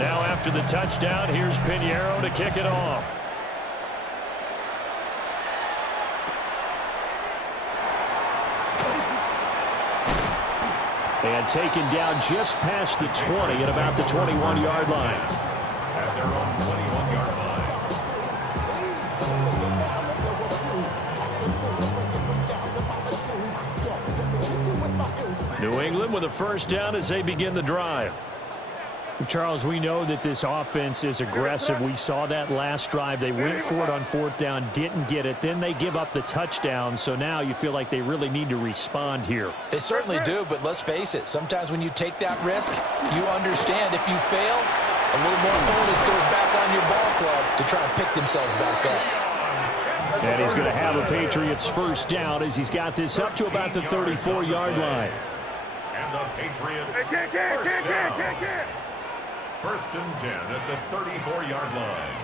Now after the touchdown, here's Pinheiro to kick it off. And taken down just past the 20 at about the 21-yard line. At their own 21-yard line. New England with a first down as they begin the drive. Charles, we know that this offense is aggressive. We saw that last drive. They went for it on fourth down, didn't get it. Then they give up the touchdown. So now you feel like they really need to respond here. They certainly do, but let's face it. Sometimes when you take that risk, you understand if you fail, a little more onus goes back on your ball club to try and pick themselves back up. And he's going to have a Patriots first down as he's got this up to about the 34-yard line. And the Patriots first down. First and 10 at the 34-yard line.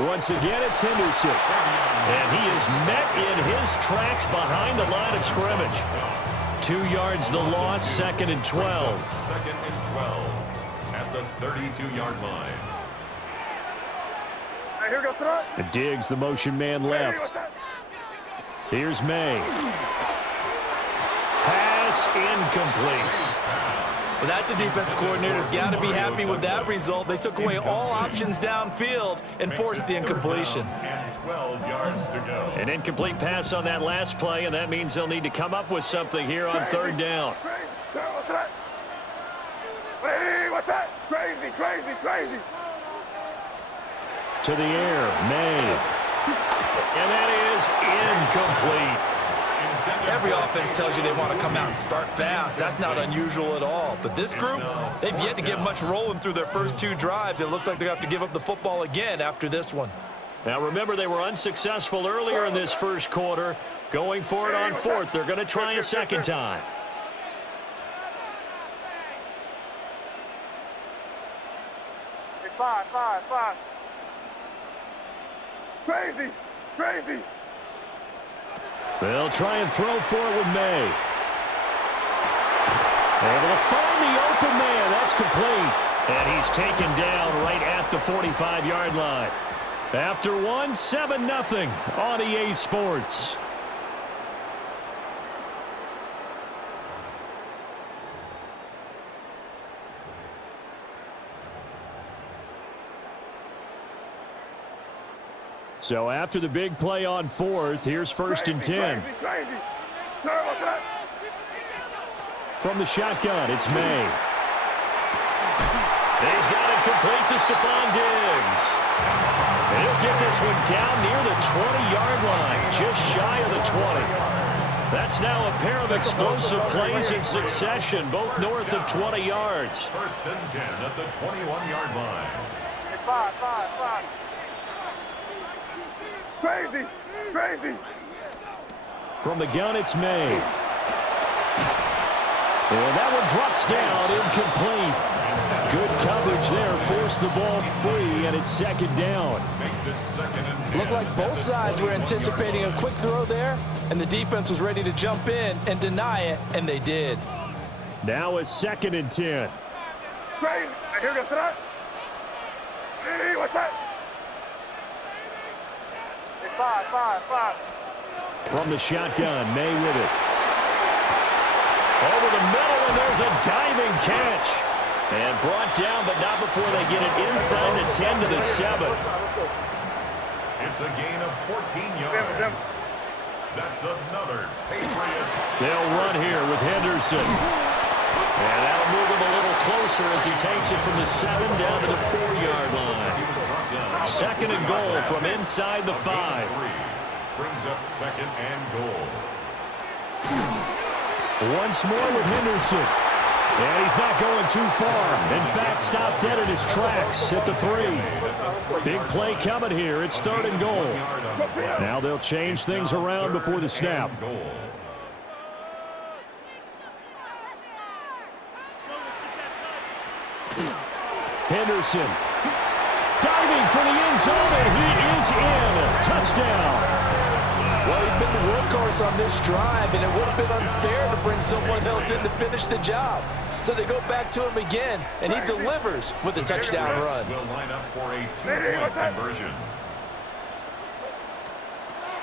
Once again, it's Henderson. And he is met in his tracks behind the line of scrimmage. 2 yards the loss, second and 12. Second and 12 at the 32-yard line. Here goes And Diggs, the motion man, left. Here's May. Pass incomplete. Well, that's a defensive coordinator's got to be happy with that result. They took away all options downfield and forced the incompletion. And 12 yards to go. An incomplete pass on that last play, and that means they'll need to come up with something here on third down. What's that? Hey, what's that? Crazy, crazy, crazy. To the air, May. And that is incomplete. Every offense tells you they want to come out and start fast. That's not unusual at all. But this group, they've yet to get much rolling through their first 2 drives. It looks like they have to give up the football again after this one. Now remember, they were unsuccessful earlier in this first quarter. Going for it on fourth. They're going to try a second time. Hey, five. Crazy, crazy. They'll try and throw for it with May. Able to find the open man. That's complete. And he's taken down right at the 45-yard line. After one, 7-0 on EA Sports. So after the big play on fourth, here's first and 10. From the shotgun, it's May. He's got it complete to Stephon Diggs. And he'll get this one down near the 20-yard line, just shy of the 20. That's now a pair of explosive plays in succession, both north of 20 yards. First and 10 at the 21-yard line. Hey, five. Crazy, crazy. From the gun, it's May. And that one drops down, incomplete. Good coverage there, forced the ball free, and it's second down. Makes it second and 10. Looked like both sides were anticipating a quick throw there, and the defense was ready to jump in and deny it, and they did. Now a second and 10. Crazy. Here goes that. Hey, what's that? Five. From the shotgun, May with it. Over the middle, and there's a diving catch. And brought down, but not before they get it inside the 10 to the 7. It's a gain of 14 yards. That's another Patriots. They'll run here with Henderson. And that'll move him a little closer as he takes it from the 7 down to the 4-yard line. Second and goal from inside the 5. Brings up second and goal. Once more with Henderson. And he's not going too far. In fact, stopped dead in his tracks at the 3. Big play coming here. It's third and goal. Now they'll change things around before the snap. Henderson diving for the end zone, and he is in. Touchdown. Well, he's been the workhorse on this drive, and it would have been unfair to bring someone else in to finish the job. So they go back to him again, and he delivers with a touchdown run. Will line up for a two-point conversion.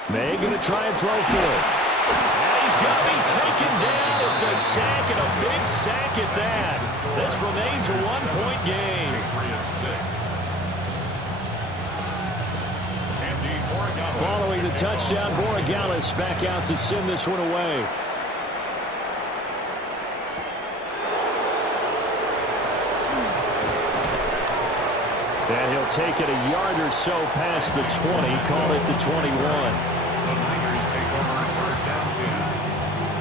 May going to try and throw for it. And he's going to be taken down. It's a sack, and a big sack at that. This remains a one-point game. Following the touchdown, Borregales back out to send this one away. And he'll take it a yard or so past the 20, call it the 21. The Niners take over first down 10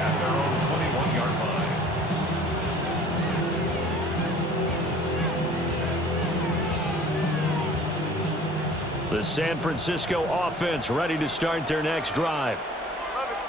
at their own 21-yard line. The San Francisco offense ready to start their next drive.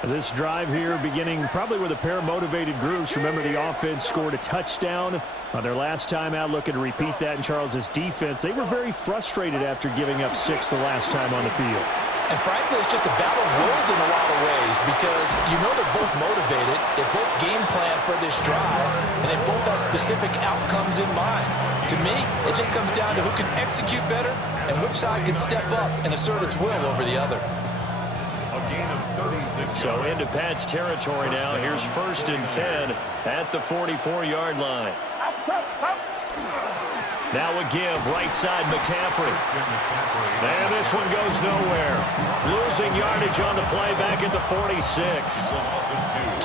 This drive here beginning probably with a pair of motivated groups. Remember, the offense scored a touchdown on their last time out, looking to repeat that in Charles's defense. They were very frustrated after giving up 6 the last time on the field. And frankly, it's just a battle of wills in a lot of ways because you know they're both motivated, they both game plan for this drive, and they both have specific outcomes in mind. To me, it just comes down to who can execute better and which side can step up and assert its will over the other. So into Pat's territory now. Here's first and 10 at the 44-yard line. Now a give, right side McCaffrey. And this one goes nowhere. Losing yardage on the play back at the 46.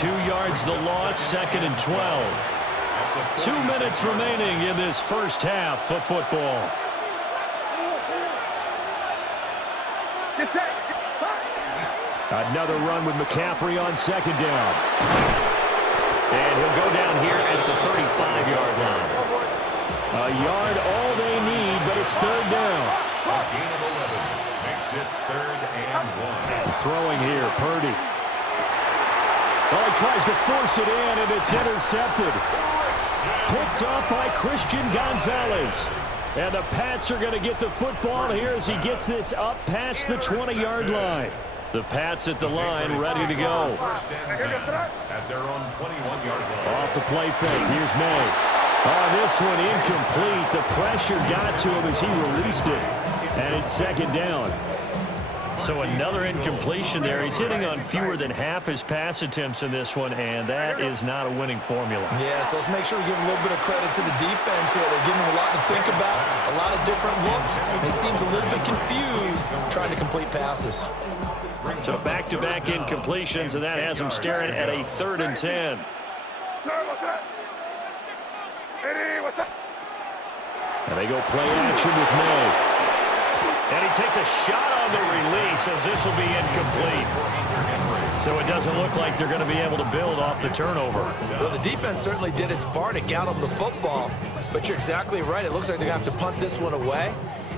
2 yards the loss, second and 12. 2 minutes remaining in this first half of football. Another run with McCaffrey on second down. And he'll go down here at the 35-yard line. A yard all they need, but it's third down. A gain of 11 makes it 3rd and 1. Throwing here, Purdy. Oh, he tries to force it in, and it's intercepted. Picked up by Christian Gonzalez. And the Pats are going to get the football here as he gets this up past the 20-yard line. The Pats at the line, ready to go. First and 10 at their own 21-yard line. Off the play fake, here's May. Oh, this one incomplete. The pressure got to him as he released it. And it's second down. So another incompletion there. He's hitting on fewer than half his pass attempts in this one, and that is not a winning formula. Yeah, so let's make sure we give a little bit of credit to the defense here. They're giving him a lot to think about, a lot of different looks, and he seems a little bit confused trying to complete passes. So back-to-back incompletions, and that has him staring at a 3rd and 10. And they go play action with May. And he takes a shot on the release as this will be incomplete. So it doesn't look like they're going to be able to build off the turnover. Well, the defense certainly did its part to get them the football, but you're exactly right. It looks like they're going to have to punt this one away.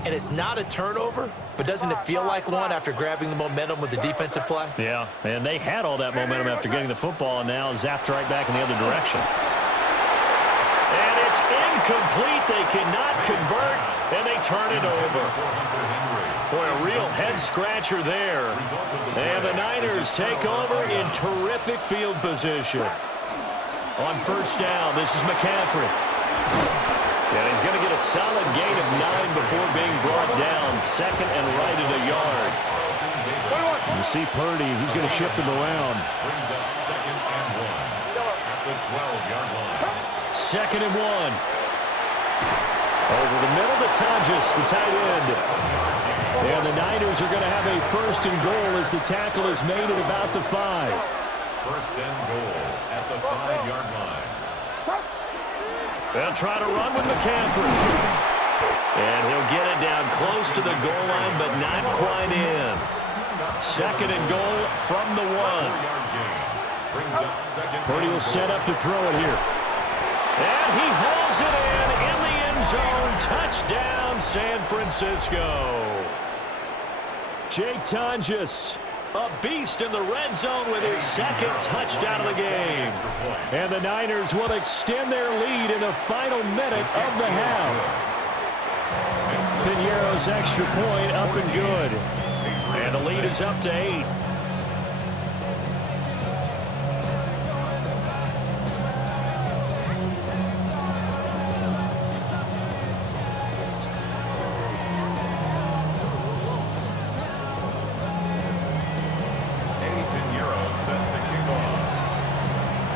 And it's not a turnover, but doesn't it feel like one after grabbing the momentum with the defensive play? Yeah, and they had all that momentum after getting the football, and now zapped right back in the other direction. And it's incomplete. They cannot convert, and they turn it over. Boy, a real head-scratcher there. And the Niners take over in terrific field position. On first down, this is McCaffrey. And he's going to get a solid gain of 9 before being brought down. Second and right at a yard. You see Purdy, he's going to shift him around. Brings up 2nd and 1 at the 12-yard line. 2nd and 1. Over the middle to Tonjes, the tight end. And the Niners are going to have a 1st and goal as the tackle is made at about the 5. 1st and goal at the 5-yard line. They'll try to run with McCaffrey. And he'll get it down close to the goal line, but not quite in. 2nd and goal from the 1. Purdy will set up to throw it here. And he hauls it in the end zone. Touchdown, San Francisco. Jay Tonjes, a beast in the red zone with his 2nd touchdown of the game. And the Niners will extend their lead in the final minute of the half. Piñeiro's extra point up and good. And the lead is up to 8.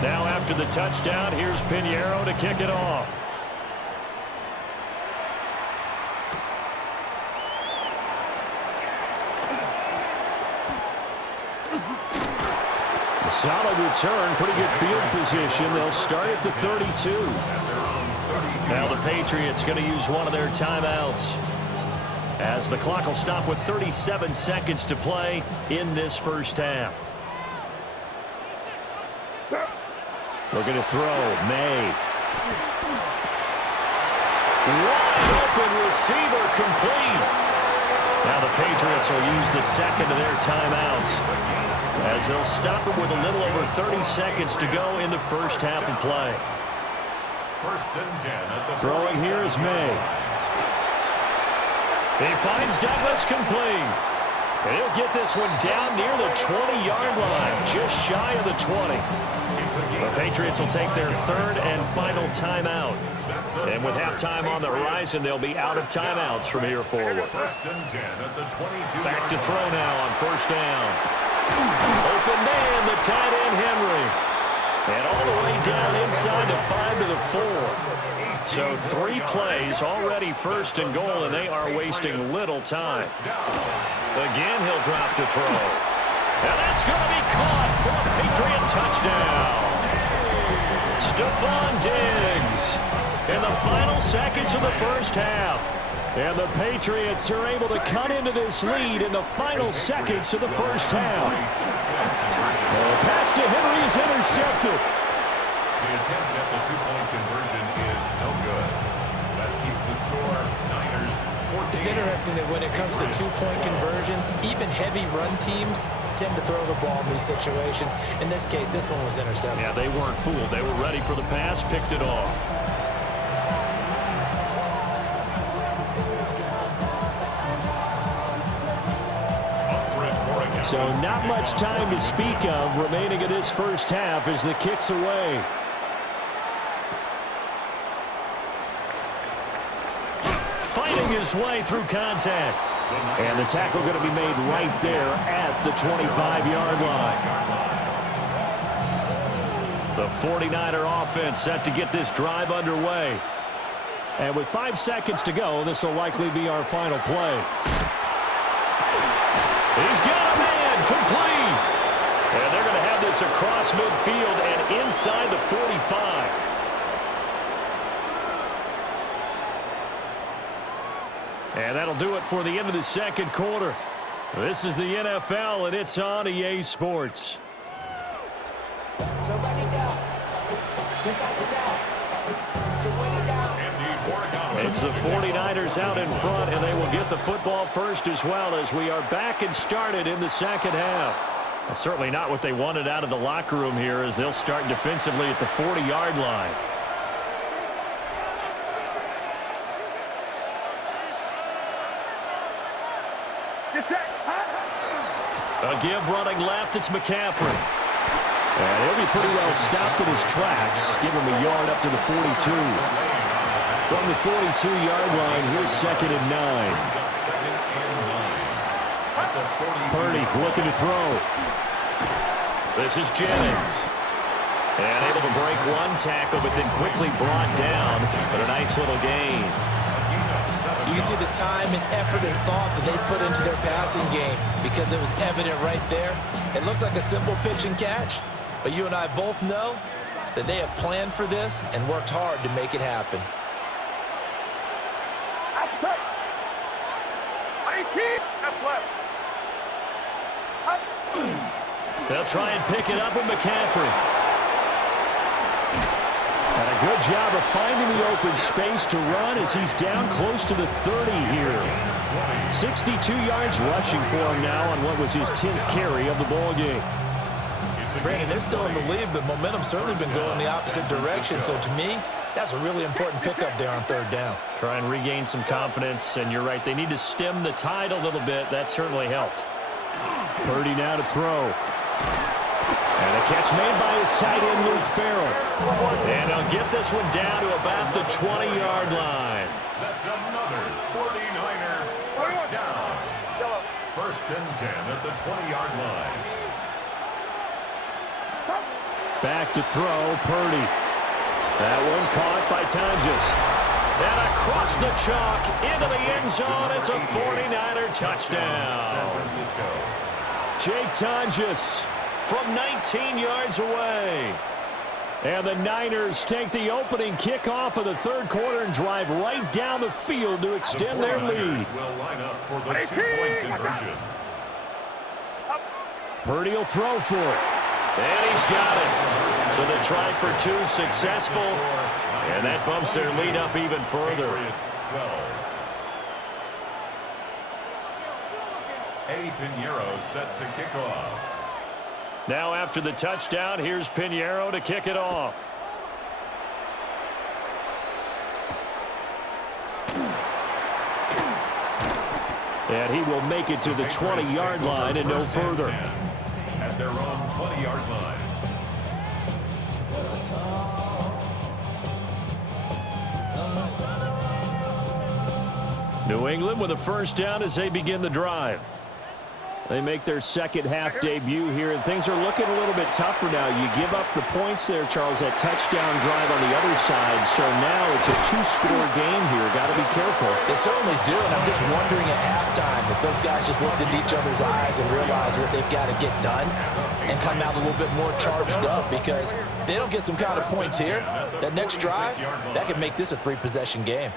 Now after the touchdown, here's Pinheiro to kick it off. A solid return, pretty good field position. They'll start at the 32. Now the Patriots going to use one of their timeouts, as the clock will stop with 37 seconds to play in this first half. Looking to throw. May. Wide open receiver, complete. Now the Patriots will use the second of their timeouts, as they'll stop it with a little over 30 seconds to go in the first half of play. First and 10 at the Throwing here is May. He finds Douglas, complete. And he'll get this one down near the 20-yard line, just shy of the 20. The Patriots will take their third and final timeout. And with halftime on the horizon, they'll be out of timeouts from here forward. First and 10 at the 22. Back to throw now on first down. Open man, the tight end, Henry. And all the way down inside the 5 to the 4. So 3 plays already first and goal, and they are wasting little time. Again, he'll drop to throw. And that's going to be caught for a Patriot touchdown. Stephon Diggs in the final seconds of the first half. And the Patriots are able to cut into this lead in the final seconds of the first half. The pass to Henry is intercepted. The attempt at the two-point conversion is no good. That keeps the score Niners 14. It's interesting that when it comes to two-point conversions, even heavy run teams tend to throw the ball in these situations. In this case, this one was intercepted. Yeah, they weren't fooled. They were ready for the pass, picked it off. So not much time to speak of remaining in this first half as the kick's away. Fighting his way through contact. And the tackle going to be made right there at the 25-yard line. The 49er offense set to get this drive underway. And with 5 seconds to go, this will likely be our final play. He's got a man, complete. And they're going to have this across midfield and inside the 45. And that'll do it for the end of the second quarter. This is the NFL, and it's on EA Sports. It's the 49ers out in front, and they will get the football first as well, as we are back and started in the second half. Well, certainly not what they wanted out of the locker room here, as they'll start defensively at the 40-yard line. A give running left, it's McCaffrey. And he'll be pretty well stopped in his tracks. Give him a yard up to the 42. From the 42-yard line, here's 2nd and 9. Purdy looking to throw. This is Jennings. And able to break one tackle, but then quickly brought down. But a nice little gain. You can see the time and effort and thought that they put into their passing game, because it was evident right there. It looks like a simple pitch and catch, but you and I both know that they have planned for this and worked hard to make it happen. They'll try and pick it up with McCaffrey. And a good job of finding the open space to run as he's down close to the 30 here. 62 yards rushing for him now on what was his 10th carry of the ball game. Brandon, they're still in the lead, but momentum's certainly been going the opposite direction. So to me, that's a really important pickup there on 3rd down. Try and regain some confidence, and you're right, they need to stem the tide a little bit. That certainly helped. Purdy now to throw. And a catch made by his tight end, Luke Farrell. And he'll get this one down to about the 20-yard line. That's another 49er first down. 1st and 10 at the 20-yard line. Back to throw, Purdy. That one caught by Tonjes. And across the chalk into the end zone. It's a 49er touchdown. San Francisco. Jake Tonjes from 19 yards away. And the Niners take the opening kickoff of the third quarter and drive right down the field to extend their lead. Will line up for the two-point conversion. Purdy will throw for it. And he's got it. So the try for two successful. And that bumps their lead up even further. Eddie Pinheiro set to kick off. Now after the touchdown, here's Pinheiro to kick it off. And he will make it to the 20-yard line and no further. At their own 20-yard line. New England with a first down as they begin the drive. They make their second half debut here, and things are looking a little bit tougher now. You give up the points there, Charles, that touchdown drive on the other side. So now it's a two-score game here. Got to be careful. They certainly do, and I'm just wondering at halftime if those guys just looked into each other's eyes and realized what they've got to get done and come out a little bit more charged up, because if they don't get some kind of points here, that next drive, that could make this a three-possession game.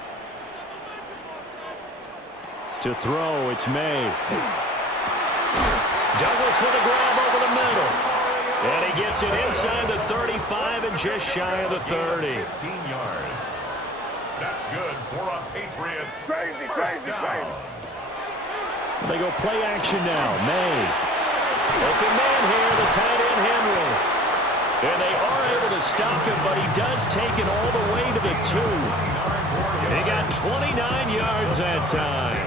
To throw, it's May. Douglas with a grab over the middle. And he gets it inside the 35 and just shy of the 30. 15 yards. That's good for a Patriots. Crazy. They go play action now. May. Open man here, the tight end Henry. And they are able to stop him, but he does take it all the way to the 2. He got 29 yards that time.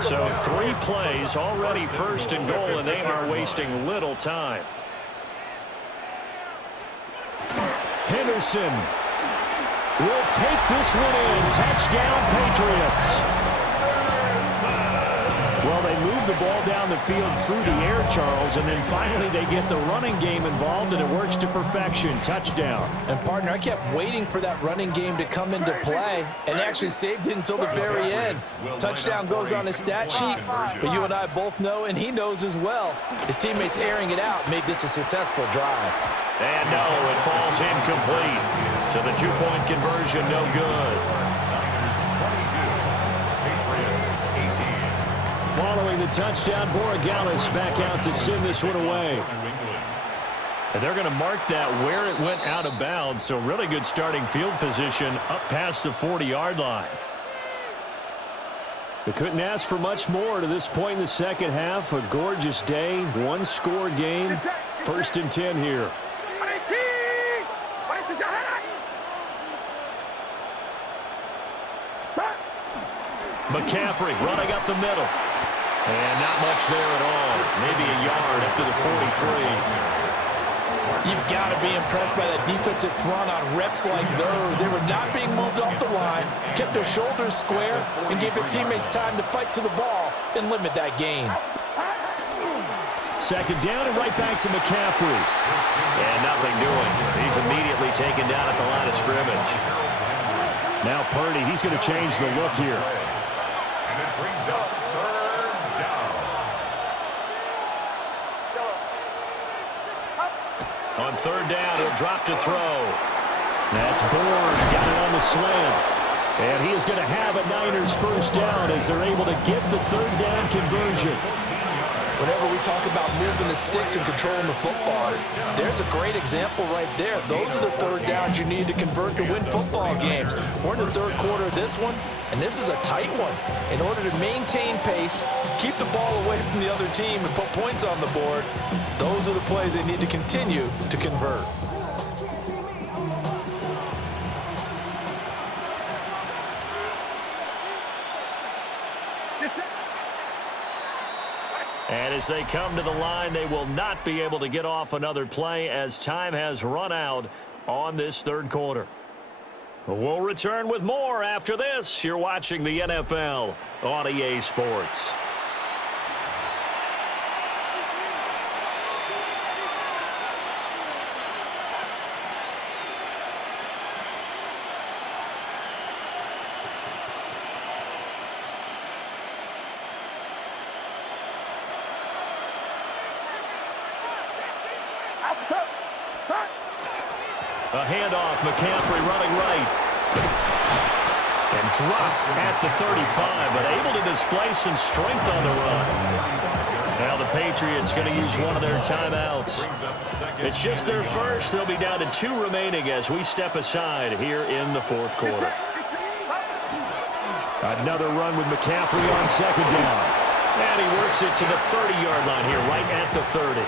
So 3 plays, already first and goal, and they are wasting little time. Henderson will take this one in. Touchdown, Patriots. Well, they move the ball down the field through the air, Charles, and then finally they get the running game involved, and it works to perfection. Touchdown. And, partner, I kept waiting for that running game to come into play and actually saved it until the very end. Touchdown goes on his stat sheet, but you and I both know, and he knows as well, his teammates airing it out made this a successful drive. And no, it falls incomplete. So the two-point conversion, no good. Following the touchdown, Borregales back out to send this one away. And they're going to mark that where it went out of bounds, so really good starting field position up past the 40-yard line. They couldn't ask for much more to this point in the second half. A gorgeous day, one-score game, 1st and 10 here. McCaffrey running up the middle. And not much there at all. Maybe a yard up to the 43. You've got to be impressed by that defensive front on reps like those. They were not being moved off the line, kept their shoulders square, and gave their teammates time to fight to the ball and limit that gain. Second down and right back to McCaffrey. And nothing doing. He's immediately taken down at the line of scrimmage. Now Purdy, he's going to change the look here. And it brings up 3rd down. On 3rd down, he'll drop to throw. That's Bourne, got it on the slant. And he is going to have a Niners first down as they're able to get the 3rd down conversion. Whenever we talk about moving the sticks and controlling the football, there's a great example right there. Those are the 3rd downs you need to convert to win football games. We're in the 3rd quarter of this one, and this is a tight one. In order to maintain pace, keep the ball away from the other team, and put points on the board, those are the plays they need to continue to convert. And as they come to the line, they will not be able to get off another play as time has run out on this 3rd quarter. We'll return with more after this. You're watching the NFL on EA Sports. A handoff, McCaffrey running right. And dropped at the 35, but able to display some strength on the run. Now the Patriots going to use one of their timeouts. It's just their first. They'll be down to 2 remaining as we step aside here in the fourth quarter. Another run with McCaffrey on second down. And he works it to the 30-yard line here, right at the 30.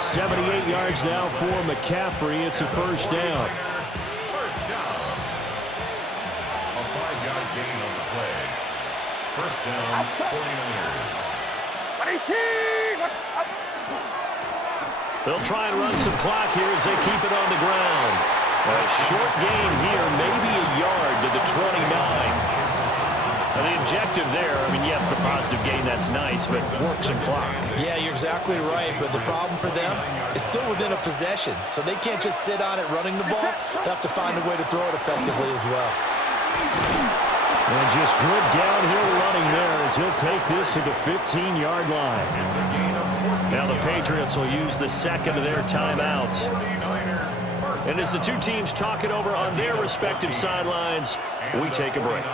78 yards now for McCaffrey. It's a first down. First down. A 5-yard gain on the play. First down, 49ers. They'll try and run some clock here as they keep it on the ground. A short gain here, maybe a yard to the 29. Now the objective there, I mean, yes, the positive gain, that's nice, but work some clock. Yeah, you're exactly right, but the problem for them is still within a possession, so they can't just sit on it running the ball. They'll have to find a way to throw it effectively as well. And just good downhill running there as he'll take this to the 15-yard line. Now the Patriots will use the second of their timeouts. And as the two teams talk it over on their respective sidelines, we take a break.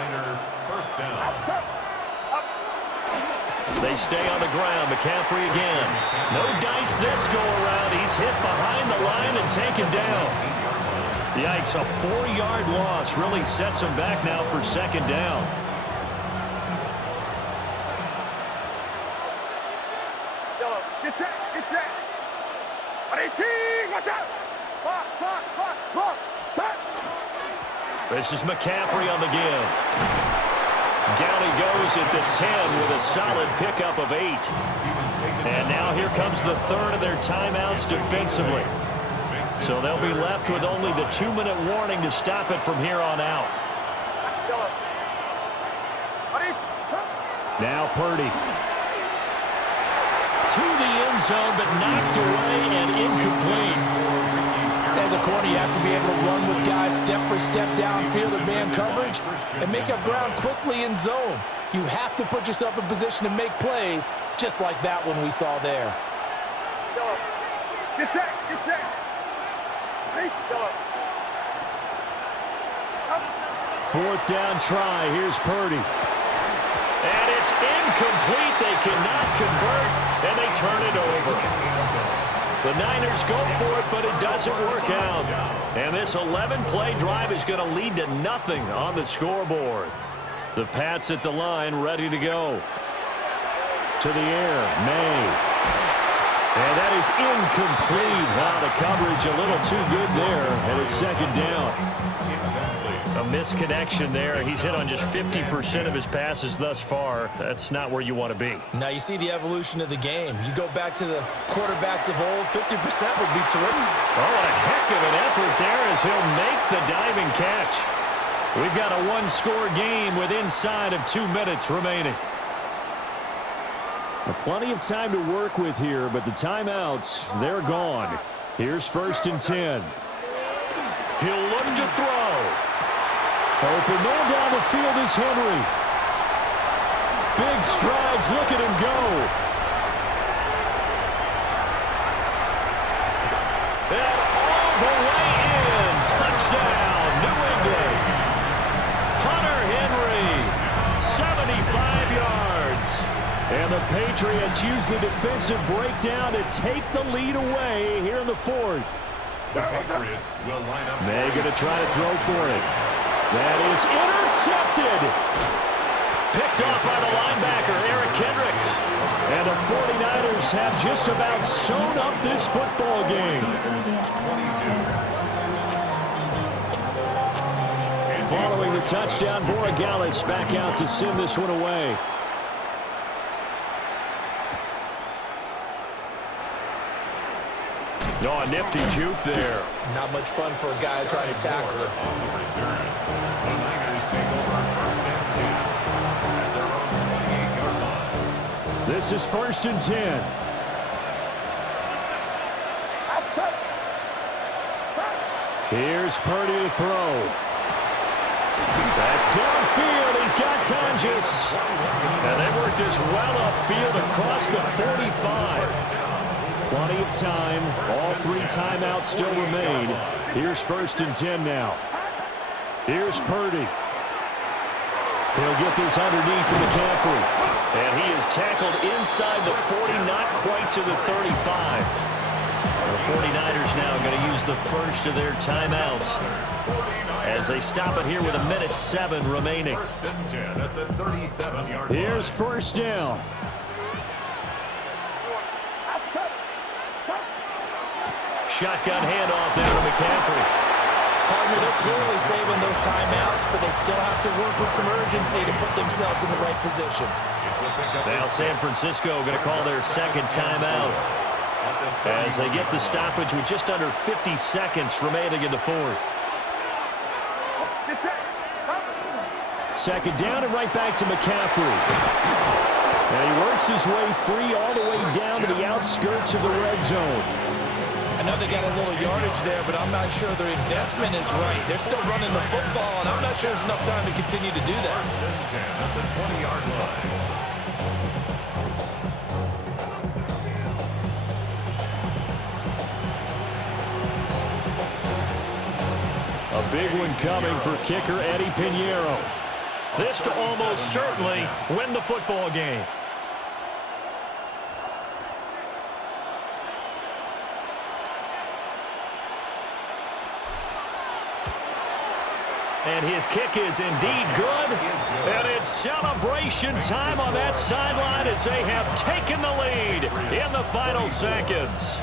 They stay on the ground. McCaffrey again. No dice this go around. He's hit behind the line and taken down. Yikes, a 4-yard loss really sets him back now for second down. Get set, get set. 18, watch out. Box. This is McCaffrey on the give. Down he goes at the 10 with a solid pickup of 8. And now here comes the third of their timeouts defensively. So they'll be left with only the 2-minute warning to stop it from here on out. Now Purdy. To the end zone, but knocked away and incomplete. As a corner, you have to be able to run with guys step for step downfield in man coverage and make up ground quickly in zone. You have to put yourself in position to make plays, just like that one we saw there. Get set, get set. Fourth down try. Here's Purdy. And it's incomplete. They cannot convert, and they turn it over. The Niners go for it, but it doesn't work out. And this 11-play drive is going to lead to nothing on the scoreboard. The Pats at the line, ready to go. To the air, May. And that is incomplete. Wow, the coverage a little too good there, and it's second down. A misconnection there. He's hit on just 50% of his passes thus far. That's not where you want to be. Now you see the evolution of the game. You go back to the quarterbacks of old, 50% would be terrific. Oh, what a heck of an effort there as he'll make the diving catch. We've got a one-score game with inside of 2 minutes remaining. Plenty of time to work with here, but the timeouts, they're gone. Here's first and 10. He'll look to throw. Open man down the field is Henry. Big strides. Look at him go. And all the way in. Touchdown, New England. Hunter Henry, 75 yards. And the Patriots use the defensive breakdown to take the lead away here in the fourth. The Patriots will line up. May going to try to throw for it. That is intercepted. Picked off by the linebacker, Eric Kendricks. And the 49ers have just about sewn up this football game. Following the touchdown, Borregales back out to send this one away. Oh, a nifty juke there. Not much fun for a guy trying to tackle him. The Niners take over first and 10 at their own 28-yard line. This is first and 10. Here's Purdy to throw. That's downfield. He's got Tonjes. And they work this well upfield across the 45. Plenty of time. All 3 timeouts still remain. Here's 1st and 10 now. Here's Purdy. He'll get this underneath to McCaffrey. And he is tackled inside the 40, not quite to the 35. The 49ers now going to use the first of their timeouts as they stop it here with 1:07 remaining. 1st and 10 at the 37-yard line. Here's 1st down. Shotgun handoff there to McCaffrey. Partner, they're clearly saving those timeouts, but they still have to work with some urgency to put themselves in the right position. Now San Francisco going to call their 2nd timeout as they get the stoppage with just under 50 seconds remaining in the 4th. 2nd down and right back to McCaffrey. And he works his way free all the way down to the outskirts of the red zone. I know they got a little yardage there, but I'm not sure their investment is right. They're still running the football, and I'm not sure there's enough time to continue to do that. 1st and 10 at the 20-yard line. A big one coming for kicker Eddie Pinheiro. This to almost certainly win the football game. And his kick is indeed good. And it's celebration time on that sideline as they have taken the lead in the final seconds.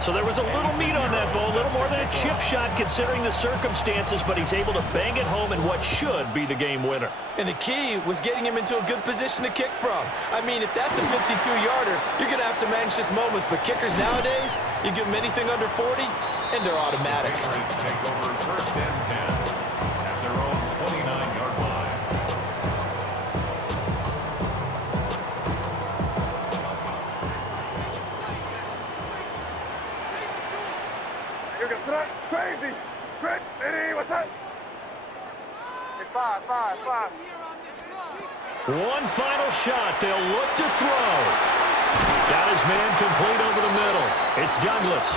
So there was a little meat on that ball, a little more than a chip shot considering the circumstances, but he's able to bang it home in what should be the game winner. And the key was getting him into a good position to kick from. I mean, if that's a 52-yarder, you're going to have some anxious moments, but kickers nowadays, you give them anything under 40, and they're automatic. Patriots take over 1st and 10 at their own 29-yard line. Crazy. Great. Eddie, what's up? Hey, five. One final shot. They'll look to throw. Got his man complete over the middle. It's Douglas.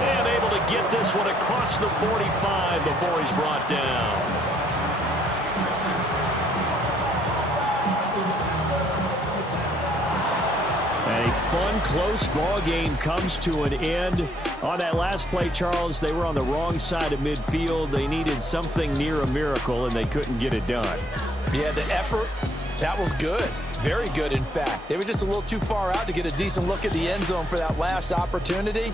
And able to get this one across the 45 before he's brought down. A fun, close ball game comes to an end. On that last play, Charles, they were on the wrong side of midfield. They needed something near a miracle, and they couldn't get it done. Yeah, the effort, that was good. Very good, in fact. They were just a little too far out to get a decent look at the end zone for that last opportunity.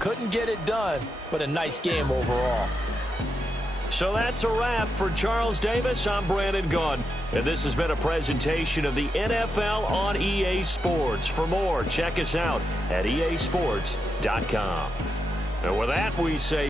Couldn't get it done, but a nice game overall. So that's a wrap for Charles Davis. I'm Brandon Gaudin, and this has been a presentation of the NFL on EA Sports. For more, check us out at easports.com. And with that, we say